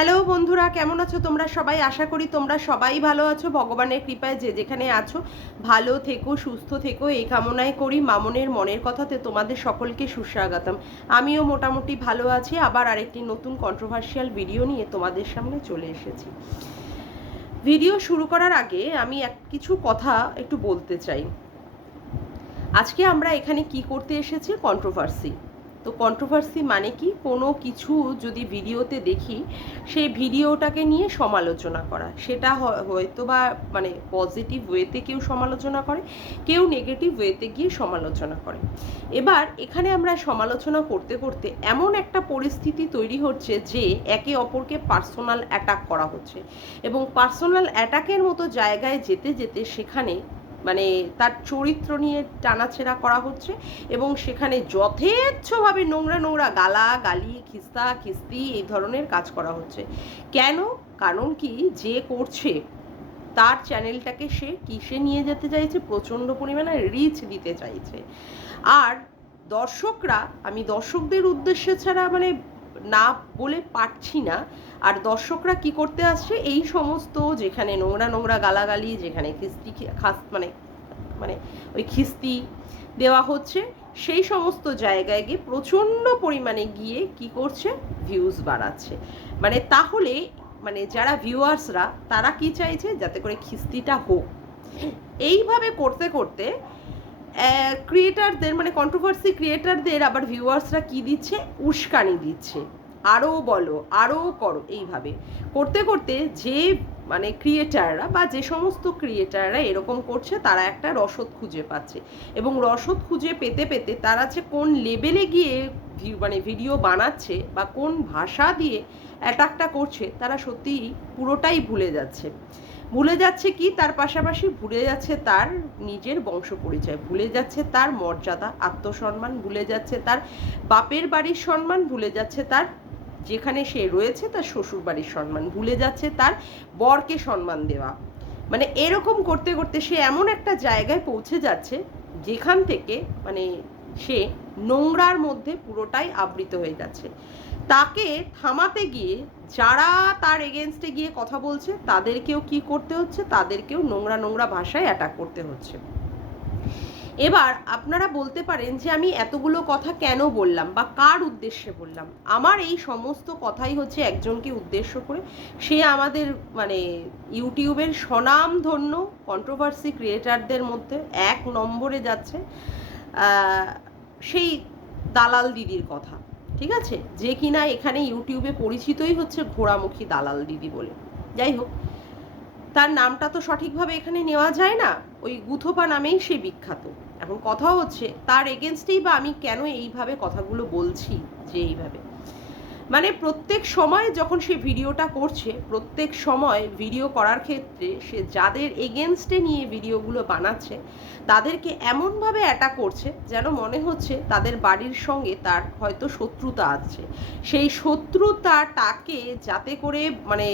Hello বন্ধুরা, কেমন আছো তোমরা সবাই? আশা করি তোমরা সবাই ভালো আছো। ভগবানের কৃপায় যে যেখানে আছো, ভালো থেকো, সুস্থ থেকো, এই কামনায় করি। মামনের মনের কথাতে তোমাদের সকলকে সুস্বাগতম। আমিও মোটামুটি ভালো আছি। আবার আরেকটি নতুন কন্ট্রোভার্সিয়াল ভিডিও নিয়ে তোমাদের সামনে চলে এসেছি। ভিডিও শুরু করার আগে আমি এক কিছু কথা একটু বলতে চাই। আজকে আমরা এখানে কি করতে এসেছি? কন্ট্রোভার্সি তো কন্ট্রোভার্সি মানে কি? কোনো কিছু যদি ভিডিওতে দেখি, সেই ভিডিওটাকে নিয়ে সমালোচনা করা। সেটা হয়তো বা মানে পজিটিভ ওয়েতে কেউ সমালোচনা করে, কেউ নেগেটিভ ওয়েতে গিয়ে সমালোচনা করে। এবার এখানে আমরা সমালোচনা করতে করতে এমন একটা পরিস্থিতি তৈরি হচ্ছে যে একে অপরকে পার্সোনাল অ্যাটাক করা হচ্ছে। এবং পার্সোনাল অ্যাটাকের মতো জায়গায় যেতে যেতে সেখানে মানে তার চরিত্র নিয়ে টানাছেড়া করা হচ্ছে এবং সেখানে যথেচ্ছভাবে নোংরা নোংরা গালা, গালি, খিস্তা, খিস্তি এই ধরনের কাজ করা হচ্ছে। কেন? কারণ কি? যে করছে, তার চ্যানেলটাকে সে কিসে নিয়ে যেতে চাইছে? প্রচণ্ড পরিমাণে রিচ দিতে চাইছে। আর দর্শকরা, আমি দর্শকদের উদ্দেশ্যে ছাড়া মানে না বলে পারছি না। আর দর্শকরা কি করতে আসছে? এই সমস্ত যেখানে নোংরা নোংরা গালাগালি, যেখানে খিস্তি খাস মানে মানে ওই খিস্তি দেওয়া হচ্ছে, সেই সমস্ত জায়গায় গিয়ে প্রচণ্ড পরিমাণে গিয়ে কি করছে? ভিউজ বাড়াচ্ছে। মানে তাহলে মানে যারা ভিউয়ার্সরা তারা কি চাইছে? যাতে করে খিস্তিটা হোক। এইভাবে করতে করতে ক্রিয়েটারদের মানে কন্ট্রোভার্সি ক্রিয়েটারদের আবার ভিউয়ার্সরা কী দিচ্ছে? উস্কানি দিচ্ছে। আরও বলো, আরও করো, এইভাবে। করতে করতে যে মানে ক্রিয়েটাররা বা যে সমস্ত ক্রিয়েটাররা এরকম করছে, তারা একটা রসদ খুঁজে পাচ্ছে। এবং রসদ খুঁজে পেতে পেতে তারা যে কোন লেভেলে গিয়ে মানে ভিডিও বানাচ্ছে বা কোন ভাষা দিয়ে অ্যাটাকটা করছে, তারা সত্যিই পুরোটাই ভুলে যাচ্ছে। ভুলে যাচ্ছে কি? তার পাশাপাশি ভুলে যাচ্ছে তার নিজের বংশ পরিচয়, ভুলে যাচ্ছে তার মর্যাদা, আত্মসম্মান, ভুলে যাচ্ছে তার বাপের বাড়ির সম্মান, ভুলে যাচ্ছে তার যেখানে সে রয়েছে তার শ্বশুর বাড়ির সম্মান, ভুলে যাচ্ছে তার বরকে সম্মান দেওয়া। মানে এরকম করতে করতে সে এমন একটা জায়গায় পৌঁছে যাচ্ছে, যেখান থেকে মানে সে নোংরার মধ্যে পুরোটাই আবৃত হয়ে যাচ্ছে। তাকে থামাতে গিয়ে যারা তার এগেনস্টে গিয়ে কথা বলছে, তাদেরকেও কি করতে হচ্ছে? তাদেরকেও নোংরা নোংরা ভাষায় অ্যাটাক করতে হচ্ছে। এবার আপনারা বলতে পারেন যে আমি এতগুলো কথা কেন বললাম বা কার উদ্দেশ্যে বললাম? আমার এই সমস্ত কথাই হচ্ছে একজনকে উদ্দেশ্য করে। সে আমাদের মানে ইউটিউবের স্বনামধন্য কন্ট্রোভার্সি ক্রিয়েটারদের মধ্যে এক নম্বরে যাচ্ছে সেই দালাল দিদির কথা, ঠিক আছে? যে কিনা এখানে ইউটিউবে পরিচিতই হচ্ছে ঘোড়ামুখী দালাল দিদি বলে। যাই হোক, তার নামটা তো সঠিকভাবে এখানে নেওয়া যায় না। ওই গুথোপা নামেই সে বিখ্যাত। এখন কথা হচ্ছে, তার এগেনস্টেই বা আমি কেন এইভাবে কথাগুলো বলছি যে এইভাবে? মানে প্রত্যেক সময় যখন সে ভিডিওটা করছে, প্রত্যেক সময় ভিডিও করার ক্ষেত্রে সে যাদের এগেনস্টে নিয়ে ভিডিওগুলো বানাচ্ছে, তাদেরকে এমনভাবে অ্যাটাক করছে যেন মনে হচ্ছে তাদের বাড়ির সঙ্গে তার হয়তো শত্রুতা আছে। সেই শত্রুতাটাকে যাতে করে মানে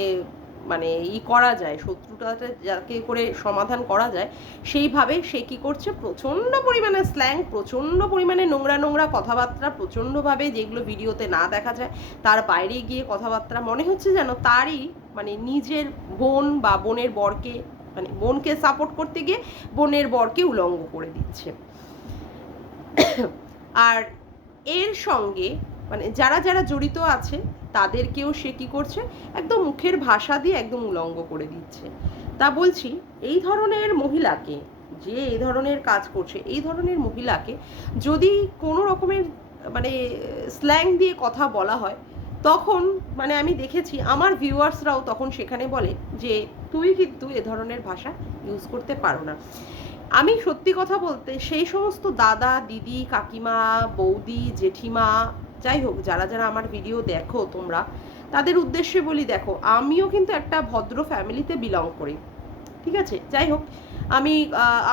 মানে ই করা যায় শত্রুতাটা যাকে করে সমাধান করা যায়, সেইভাবে সে কি করছে? প্রচণ্ড পরিমাণে স্ল্যাং প্রচণ্ড পরিমাণে নোংরা নোংরা কথাবার্তা, প্রচণ্ডভাবে যেগুলো ভিডিওতে না দেখা যায়, তার বাইরে গিয়ে কথাবার্তা, মনে হচ্ছে যেন তারই মানে নিজের বোন বা বোনের বরকে মানে বোনকে সাপোর্ট করতে গিয়ে বোনের বরকে উলঙ্গ করে দিচ্ছে। আর এর সঙ্গে মানে যারা যারা জড়িত আছে তাদেরকেও সে কি করছে? একদম মুখের ভাষা দিয়ে একদম উলঙ্গ করে দিচ্ছে। তা বলছি, এই ধরনের মহিলাকে, যে এই ধরনের কাজ করছে, এই ধরনের মহিলাকে যদি কোনো রকমের মানে স্ল্যাং দিয়ে কথা বলা হয়, তখন মানে আমি দেখেছি, আমার ভিউয়ার্সরাও তখন সেখানে বলে যে, তুই কিন্তু এ ধরনের ভাষা ইউজ করতে পারো না। আমি সত্যি কথা বলতে, সেই সমস্ত দাদা, দিদি, কাকিমা, বৌদি, জেঠিমা যাই হোক, যারা যারা আমার ভিডিও দেখো তোমরা, তাদের উদ্দেশ্যে বলি দেখো, আমিও কিন্তু একটা ভদ্র ফ্যামিলিতে বিলং করি। ঠিক আছে? যাই হোক, আমি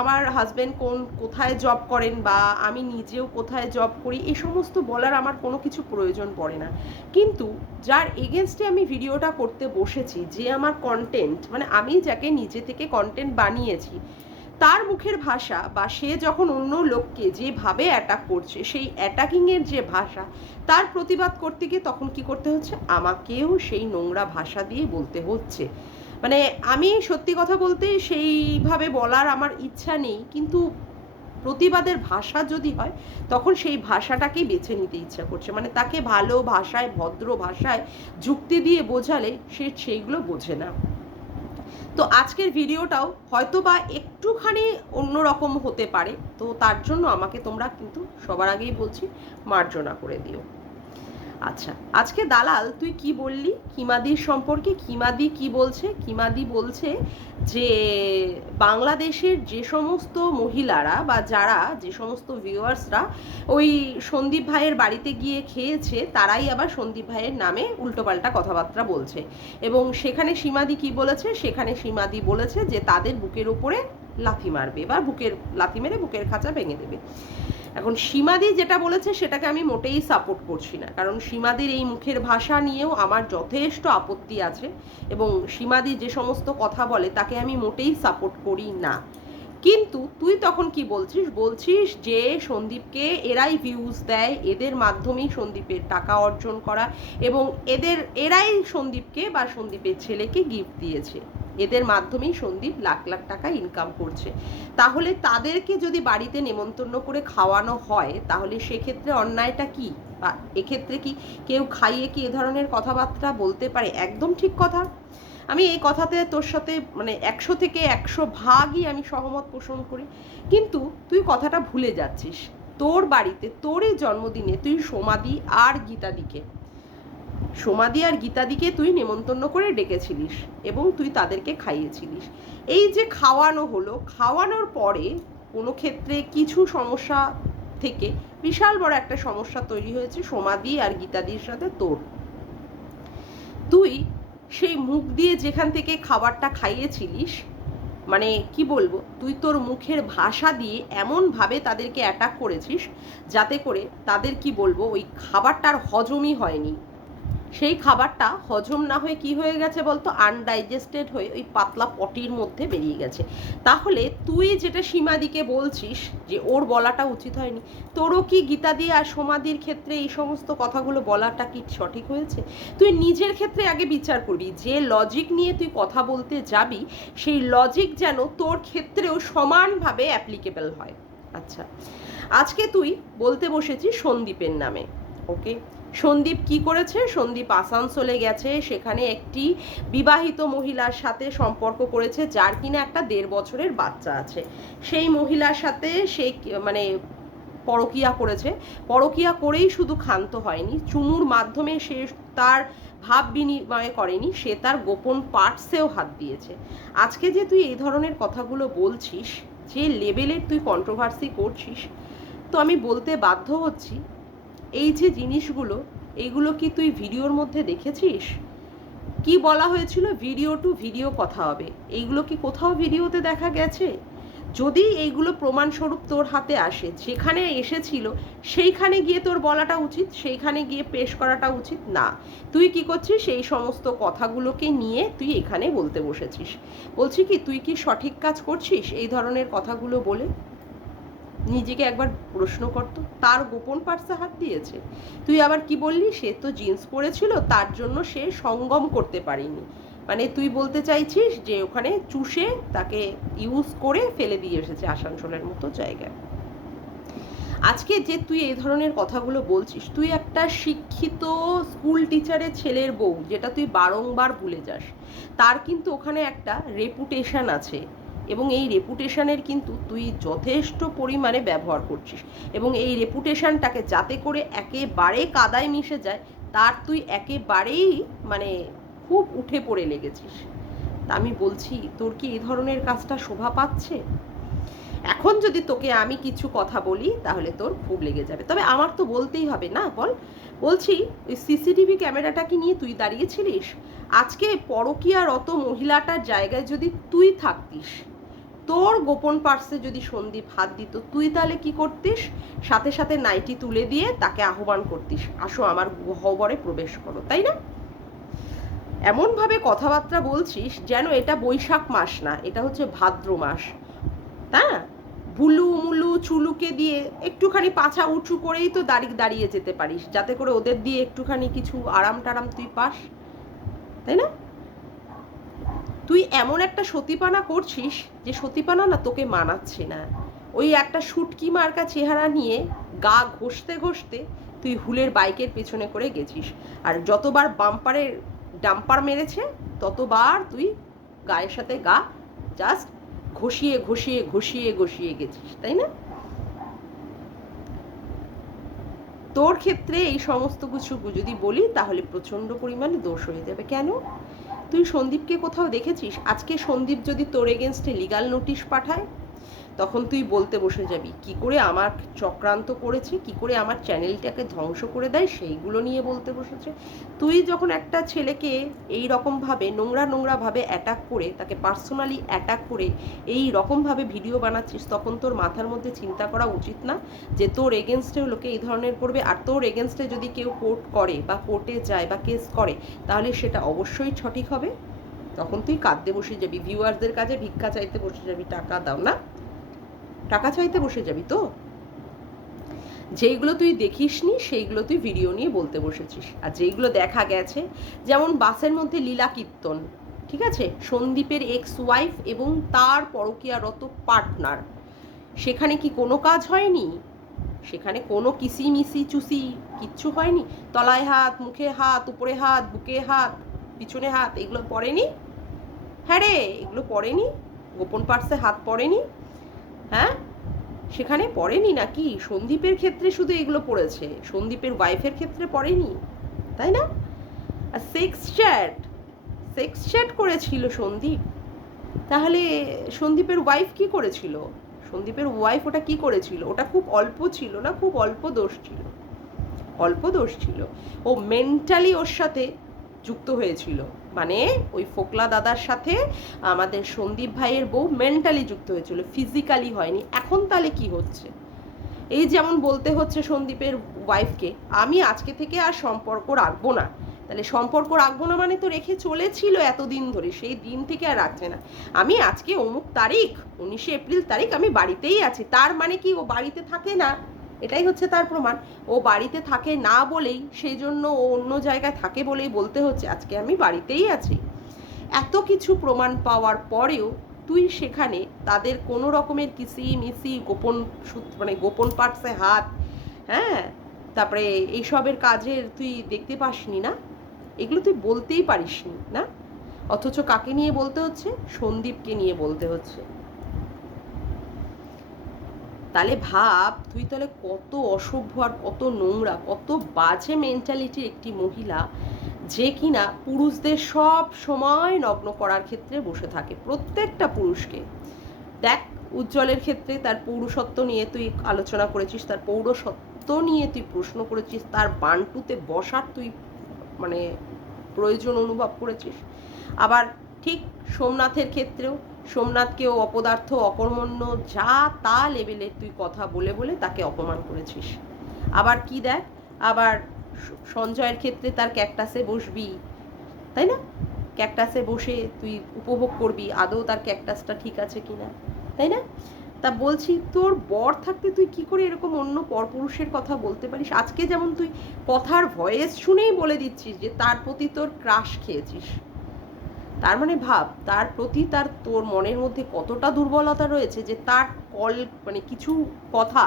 আমার হাজবেন্ড কোন, কোথায় জব করেন বা আমি নিজেও কোথায় জব করি এই সমস্ত বলার আমার কোনো কিছু প্রয়োজন পড়ে না। কিন্তু যার এগেনস্টে আমি ভিডিওটা করতে বসেছি, যে আমার কন্টেন্ট মানে আমি যাকে নিজে থেকে কন্টেন্ট বানিয়েছি তার মুখের ভাষা বা সে যখন অন্য লোককে যেভাবে অ্যাটাক করছে, সেই অ্যাটাকিংয়ের যে ভাষা, তার প্রতিবাদ করতে গিয়ে তখন কি করতে হচ্ছে? আমাকেও সেই নোংরা ভাষা দিয়ে বলতে হচ্ছে। মানে আমি সত্যি কথা বলতে সেইভাবে বলার আমার ইচ্ছা নেই, কিন্তু প্রতিবাদের ভাষা যদি হয়, তখন সেই ভাষাটাকেই বেছে নিতে ইচ্ছা করছে। মানে তাকে ভালো ভাষায়, ভদ্র ভাষায় যুক্তি দিয়ে বোঝালে সে সেইগুলো বোঝে না। তো আজকের ভিডিওটাও হয়তো বা একটুখানি অন্যরকম হতে পারে। তো তার জন্য আমাকে তোমরা কিন্তু সবার আগেই বলছি, মার্জনা করে দিও। আচ্ছা আজকে দালাল, তুই কি বললি? কিমাদির সম্পর্কে কিমাদি কি বলছে? কিমাদি বলছে যে, বাংলাদেশের যে সমস্ত মহিলারা বা যারা, যে সমস্ত ভিউয়ার্সরা ওই সন্দীপ ভাইয়ের বাড়িতে গিয়ে খেয়েছে, তারাই আবার সন্দীপ ভাইয়ের নামে উল্টোপাল্টা কথাবার্তা বলছে। এবং সেখানে সীমাদি কি বলেছে? সেখানে সীমাদি বলেছে যে, তাদের বুকের ওপরে লাথি মারবে বা বুকের, লাথি মেরে বুকের খাঁচা ভেঙে দেবে। এখন সীমাদি যেটা বলেছে সেটাকে আমি মোটেই সাপোর্ট করছি না। কারণ সীমাদির এই মুখের ভাষা নিয়েও আমার যথেষ্ট আপত্তি আছে এবং সীমাদি যে সমস্ত কথা বলে তাকে আমি মোটেই সাপোর্ট করি না। কিন্তু তুই তখন কি বলছিস? বলছিস যে সন্দীপকে এরাই ভিউজ দেয়, এদের মাধ্যমেই সন্দীপের টাকা অর্জন করা এবং এদের, এরাই সন্দীপকে বা সন্দীপের ছেলেকে গিফট দিয়েছে। এদের মাধ্যমেই সন্দীপ লাখ লাখ টাকা ইনকাম করছে। তাহলে তাদেরকে যদি বাড়িতে নেমন্তন্ন করে খাওয়ানো হয়, তাহলে সেক্ষেত্রে অন্যায়টা কি? বা এক্ষেত্রে কি কেউ খাইয়ে কি এ ধরনের কথাবার্তা বলতে পারে? একদম ঠিক কথা। আমি এই কথাতে তোর সাথে মানে একশো থেকে একশো ভাগই আমি সহমত পোষণ করি। কিন্তু তুই কথাটা ভুলে যাচ্ছিস। তোর বাড়িতে তোরই জন্মদিনে তুই সোমাদি আর গীতাদিকে সোমাদি আর গীতাদিকে তুই নেমন্তন্ন করে ডেকেছিলিস এবং তুই তাদেরকে খাইয়েছিলিস। এই যে খাওয়ানো হলো, খাওয়ানোর পরে কোনো ক্ষেত্রে কিছু সমস্যা থেকে বিশাল বড় একটা সমস্যা তৈরি হয়েছে সোমাদি আর গীতাদির সাথে তোর। তুই সেই মুখ দিয়ে যেখান থেকে খাবারটা খাইয়েছিলিস মানে কি বলব, তুই তোর মুখের ভাষা দিয়ে এমনভাবে তাদেরকে অ্যাটাক করেছিস যাতে করে তাদের কি বলব, ওই খাবারটার হজমই হয়নি। সেই খাবারটা হজম না হয়ে কি হয়ে গেছে বলতো? আনডাইজেস্টেড হয়ে ওই পাতলা পটির মধ্যে বেরিয়ে গেছে। তাহলে তুই যেটা সীমাদিকে বলছিস যে ওর বলাটা উচিত হয়নি, তোরও কি গীতাদি আর সমাধির ক্ষেত্রে এই সমস্ত কথাগুলো বলাটা কি সঠিক হয়েছে? তুই নিজের ক্ষেত্রে আগে বিচার করবি, যে লজিক নিয়ে তুই কথা বলতে যাবি, সেই লজিক যেন তোর ক্ষেত্রেও সমানভাবে অ্যাপ্লিকেবল হয়। আচ্ছা আজকে তুই বলতে বসেছিস সন্দীপের নামে ওকে সন্দীপ কি করেছে? সন্দীপ আসানসোলে গেছে। সেখানে একটি বিবাহিত মহিলার সাথে সম্পর্ক করেছে, যার কিনা একটা দেড় বছরের বাচ্চা আছে। সেই মহিলার সাথে সে মানে পরকিয়া করেছে। পরকিয়া করেই শুধু ক্ষান্ত হয়নি। চুমুর মাধ্যমে সে তার ভাব বিনিময় করেনি, সে তার গোপন পার্টসেও হাত দিয়েছে। আজকে যে তুই এই ধরনের কথাগুলো বলছিস, যে লেভেলের তুই কন্ট্রোভার্সি করছিস, তো আমি বলতে বাধ্য হচ্ছি এই যে জিনিসগুলো এইগুলো কি তুই ভিডিওর মধ্যে দেখেছিস? কি বলা হয়েছিল? ভিডিও টু ভিডিও কথা হবে। এইগুলো কি কোথাও ভিডিওতে দেখা গেছে? যদি এইগুলো প্রমাণস্বরূপ তোর হাতে আসে, যেখানে এসেছিল, সেইখানে গিয়ে তোর বলাটা উচিত, সেইখানে গিয়ে পেশ করাটা উচিত, না। তুই কি করছিস? সেই সমস্ত কথাগুলোকে নিয়ে তুই এখানে বলতে বসেছিস। বলছি কি, তুই কি সঠিক কাজ করছিস এই ধরনের কথাগুলো বলে? নিজেকে একবার প্রশ্ন করতো তার গোপন পার্সে হাত দিয়েছে। তুই আবার কি বললি? সে তো জিন্স পরেছিল, তার জন্য সে সঙ্গম করতে পারিনি। মানে তুই বলতে চাইছিস যে ওখানে চুষে তাকে ইউজ করে ফেলে দিয়ে এসেছে আসানসোলের মতো জায়গায়। আজকে যে তুই এই ধরনের কথাগুলো বলছিস, তুই একটা শিক্ষিত স্কুল টিচারের ছেলের বউ, যেটা তুই বারংবার ভুলে যাস। তার কিন্তু ওখানে একটা রেপুটেশন আছে। এবং এই রেপুটেশনের কিন্তু তুই যথেষ্ট পরিমাণে ব্যবহার করছিস। এবং এই রেপুটেশনটাকে যাতে করে একেবারে কাদায় মিশে যায়, তার তুই একেবারেই মানে খুব উঠে পড়ে লেগেছিস। তা আমি বলছি, তোর কি এই ধরনের কাজটা শোভা পাচ্ছে? এখন যদি তোকে আমি কিছু কথা বলি, তাহলে তোর খুব লেগে যাবে। তবে আমার তো বলতেই হবে না, বল। বলছি, ওই সিসিটিভি ক্যামেরাটা কি নিয়ে তুই দাঁড়িয়েছিলিস? আজকে পরকীয়ারত মহিলাটার জায়গায় যদি তুই থাকতিস তোর গোপন পার্সে যদি সন্দীপ হাত দিত, তুই তাহলে কি করতিস? সাথে সাথে নাইটি তুলে দিয়ে তাকে আহ্বান করতিস, আসো আমার গহ্বরে প্রবেশ করো, তাই না? এমনভাবে কথাবার্তা বলছিস যেন এটা বৈশাখ মাস না, এটা হচ্ছে ভাদ্র মাস। না? বুলু মুলু চুলুকে দিয়ে একটুখানি পাছা উঁচু করেই তো দাঁড়িয়ে দাঁড়িয়ে যেতে পারিস, যাতে করে ওদের দিয়ে একটুখানি কিছু আরাম টারাম তুই পাস, তাই না? তুই এমন একটা সতীপানা করছিস যে সতীপানা না তোকে মানাচ্ছে না। ওই একটা শুটকি মার্কা চেহারা নিয়ে গা ঘষতে ঘষতে তুই হুলের বাইকের পেছনে করে গেছিস। আর যতবার বাম্পারের ডাম্পার মেরেছে, ততবার তুই গায়ের সাথে গা জাস্ট ঘষিয়ে ঘষিয়ে ঘষিয়ে ঘষিয়ে গেছিস, তাই না? তোর ক্ষেত্রে এই সমস্ত কিছু যদি বলি, তাহলে প্রচণ্ড পরিমাণে দোষ হয়ে যাবে। কেন? তুই সন্দীপকে কোথাও দেখেছিস? আজকে সন্দীপ যদি তোর এগেনস্টে লিগাল নোটিশ পাঠায়? তখন তুই বলতে বসে যাবি, কি করে আমার চক্রান্ত করেছে, কি করে আমার চ্যানেলটাকে ধ্বংস করে দেয়, সেইগুলো নিয়ে বলতে বসেছে। তুই যখন একটা ছেলেকে এই রকমভাবে নোংরা নোংরাভাবে অ্যাটাক করে, তাকে পার্সোনালি অ্যাটাক করে এই রকমভাবে ভিডিও বানাচ্ছিস, তখন তোর মাথার মধ্যে চিন্তা করা উচিত না যে তোর এগেনস্টে লোকে এই ধরনের করবে। আর তোর এগেনস্টে যদি কেউ কোর্ট করে বা কোর্টে যায় বা কেস করে, তাহলে সেটা অবশ্যই সঠিক হবে। তখন তুই কাঁদতে বসে যাবি ভিউয়ারদের কাছে ভিক্ষা চাইতে বসে যাবি, টাকা দাও না। টাকা চাইতে বসে যাবি তো? যেইগুলো তুই দেখিসনি, সেইগুলো তুই ভিডিও নিয়ে বলতে বসেছিস। আর যেইগুলো দেখা গেছে, যেমন বাসের মধ্যে লীলা কীর্তন, ঠিক আছে? সন্দীপের এক্স ওয়াইফ এবং তার পরকীয়ারত পার্টনার সেখানে কি কোনো কাজ হয়নি? সেখানে কোনো কিসি মিসি চুসি কিচ্ছু হয়নি? তলায় হাত, মুখে হাত, উপরে হাত, বুকে হাত, পিছনে হাত, এগুলো পড়েনি? হ্যাঁ রে, এগুলো পড়েনি? গোপন পার্সে হাত পড়েনি? হ্যাঁ? সেখানে পড়েনি নাকি? সন্দীপের ক্ষেত্রে শুধু এগুলো পড়েছে। সন্দীপের ওয়াইফের ক্ষেত্রে পড়েনি, তাই না? আর সেক্স চ্যাট সেক্স চ্যাট করেছিল সন্দীপ। তাহলে সন্দীপের ওয়াইফ কি করেছিল? সন্দীপের ওয়াইফ ওটা কি করেছিল? ওটা খুব অল্প ছিল না? খুব অল্প দোষ ছিল। অল্প দোষ ছিল। ও মেন্টালি ওর সাথে যুক্ত হয়েছিল। মানে ওই ফোকলা দাদার সাথে আমাদের সন্দীপ ভাইয়ের বউ মেন্টালি যুক্ত হয়েছিল ফিজিক্যালি হয়নি। এখন তাহলে কি হচ্ছে? এই যেমন বলতে হচ্ছে সন্দীপের ওয়াইফকে আমি আজকে থেকে আর সম্পর্ক রাখব না। তাহলে সম্পর্ক রাখব না মানে তো রেখে চলেছিল এতদিন ধরে, সেই দিন থেকে আর রাখছে না। আমি আজকে অমুক তারিখ, উনিশে এপ্রিল তারিখ আমি বাড়িতেই আছি। তার মানে কি ও বাড়িতে থাকে না? এটাই হচ্ছে তার প্রমাণ। ও বাড়িতে থাকে না বলেই সেই জন্য ও অন্য জায়গায় থাকে বলেই বলতে হচ্ছে, আজকে আমি বাড়িতেই আছি। এত কিছু প্রমাণ পাওয়ার পরেও তুই সেখানে তাদের কোনো রকমের কিসি মিসি গোপন মানে গোপন পার্টসে হাত হ্যাঁ? তারপরে এইসবের কাজের তুই দেখতে পাসনি না? এগুলো তুই বলতেই পারিসনি, না? অথচ কাকে নিয়ে বলতে হচ্ছে? সন্দীপকে নিয়ে বলতে হচ্ছে। তাহলে ভাব, তুই তাহলে কত অসভ্য আর কত নোংরা, কত বাজে মেন্টালিটির একটি মহিলা যে কিনা পুরুষদের সব সময় নগ্ন করার ক্ষেত্রে বসে থাকে, প্রত্যেকটা পুরুষকে। দেখ, উজ্জ্বলের ক্ষেত্রে তার পৌরসত্ব নিয়ে তুই আলোচনা করেছিস, তার পৌরসত্ব নিয়ে তুই প্রশ্ন করেছিস, তার বান্টুতে বসার তুই মানে প্রয়োজন অনুভব করেছিস। আবার ঠিক সোমনাথের ক্ষেত্রেও সোমনাথকেও অপদার্থ, অকর্মণ্য, যা তা লেভেলের তুই কথা বলে বলে তাকে অপমান করেছিস। আবার কি দেখ? আবার সঞ্জয়ের ক্ষেত্রে তার ক্যাকটাসে বসবি, তাই না? ক্যাকটাসে বসে তুই উপভোগ করবি, আদৌ তার ক্যাকটাসটা ঠিক আছে কিনা তাই না? তা বলছি, তোর বর থাকতে তুই কি করে এরকম অন্য পরপুরুষের কথা বলতে পারিস? আজকে যেমন তুই কথার ভয়েস শুনেই বলে দিচ্ছিস যে তার প্রতি তোর ক্রাশ খেয়েছিস। তার মানে ভাব, তার প্রতি তার তোর মনের মধ্যে কতটা দুর্বলতা রয়েছে যে তার কল মানে কিছু কথা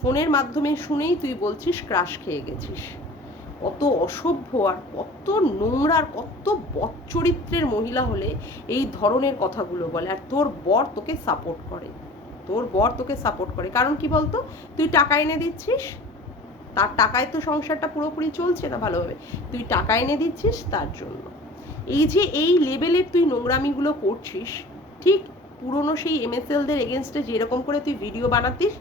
ফোনের মাধ্যমে শুনেই তুই বলছিস ক্রাশ খেয়ে গেছিস। কত অসভ্য আর কত নোংরা আর কত বচ্চরিত্রের মহিলা হলে এই ধরনের কথাগুলো বলে। আর তোর বর তোকে সাপোর্ট করে। তোর বর তোকে সাপোর্ট করে। কারণ কি বলতো? তুই টাকা এনে দিচ্ছিস, তার টাকায় তো সংসারটা পুরোপুরি চলছে না ভালোভাবে। তুই টাকা এনে দিচ্ছিস তার জন্য। এই যে এই লেভেলের তুই নোংরামিগুলো করছিস, ঠিক পুরনো সেই এমএসএলদের এগেনস্টে যেরকম করে তুই ভিডিও বানাতিস,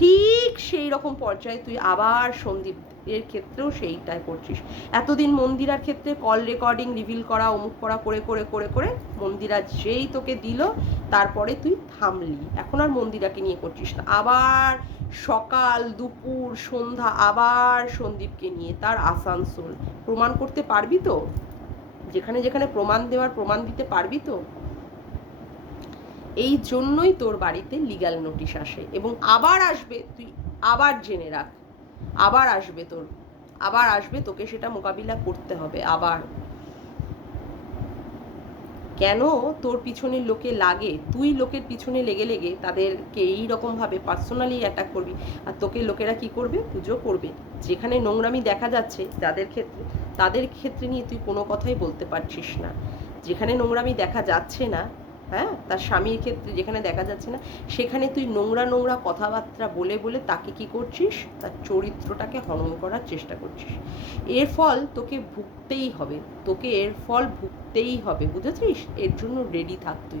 ঠিক সেই রকম পর্যায়ে তুই আবার সন্দীপ এর ক্ষেত্রেও সেইটাই করছিস। এতদিন মন্দিরার ক্ষেত্রে কল রেকর্ডিং রিভিল করা, অমুক করা, করে করে করে করে মন্দিরা যেই তোকে দিল, তারপরে তুই থামলি। এখন আর মন্দিরাকে নিয়ে করছিস না। আবার সকাল, দুপুর, সন্ধ্যা, আবার সন্দীপকে নিয়ে তার আসানসোল। প্রমাণ করতে পারবি তো? যেখানে যেখানে প্রমাণ দেওয়ার প্রমাণ দিতে পারবি তো? এই জন্যই তোর বাড়িতে লিগ্যাল নোটিশ আসে এবং আবার আসবে, তুই আবার জেনে রাখ। আবার আসবে তোর, আবার আসবে, তোকে সেটা মোকাবিলা করতে হবে আবার। কেন তোর পিছনে লোকে লাগে? তুই লোকের পিছনে লেগে লেগে তাদেরকে এই রকমভাবে পার্সোনালি অ্যাটাক করবি। আর তোকে লোকেরা কি করবে? পুজো করবে। যেখানে নোংরামি দেখা যাচ্ছে, যাদের ক্ষেত্রে তাদের ক্ষেত্রে নিয়ে তুই কোনো কথাই বলতে পারছিস না। যেখানে নোংরামি দেখা যাচ্ছে না হ্যাঁ? তার স্বামীর ক্ষেত্রে যেখানে দেখা যাচ্ছে না, সেখানে তুই নোংরা নোংরা কথাবার্তা বলে বলে তাকে কি করছিস? তার চরিত্রটাকে হনন করার চেষ্টা করছিস। এর ফল তোকে ভুগতেই হবে। তোকে এর ফল ভুগতেই হবে, বুঝেছিস? এর জন্য রেডি থাক তুই।